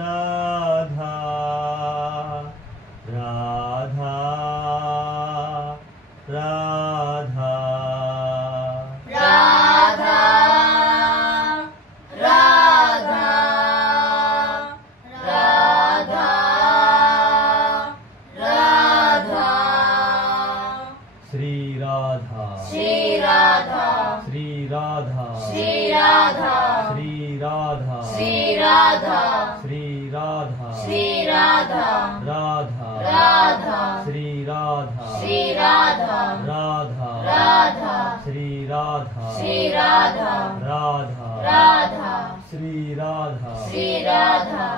राधा राधा राधा राधा राधा राधा राधा श्री राधा श्री राधा श्री राधा श्री राधा श्री राधा श्री राधा श्री राधा श्री राधा राधा राधा श्री राधा श्री राधा राधा राधा श्री राधा श्री राधा राधा राधा श्री राधा श्री राधा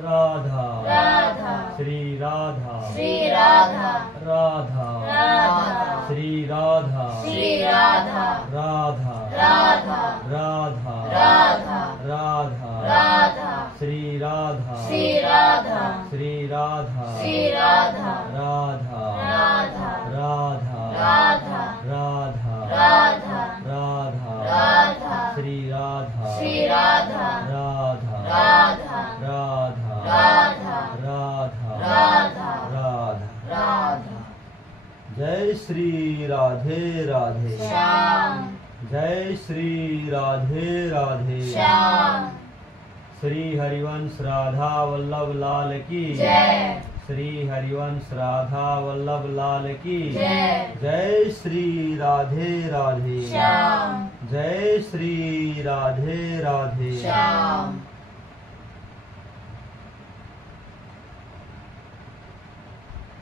राधा राधा श्री राधा श्री राधा राधा राधा श्री राधा श्री राधा राधा राधा राधा राधा राधा राधा श्री राधा श्री राधा श्री राधा श्री राधा राधा राधा राधा राधा राधा राधा राधा राधा श्री राधा श्री राधा राधा राधा राधा राधा राधा राधा राधा राधा जय श्री राधे राधे श्याम जय श्री राधे राधे श्याम श्री हरिवंश राधा वल्लभ लाल की जय श्री हरिवंश राधा वल्लभ लाल की जय जय श्री राधे राधे श्याम जय श्री राधे राधे श्याम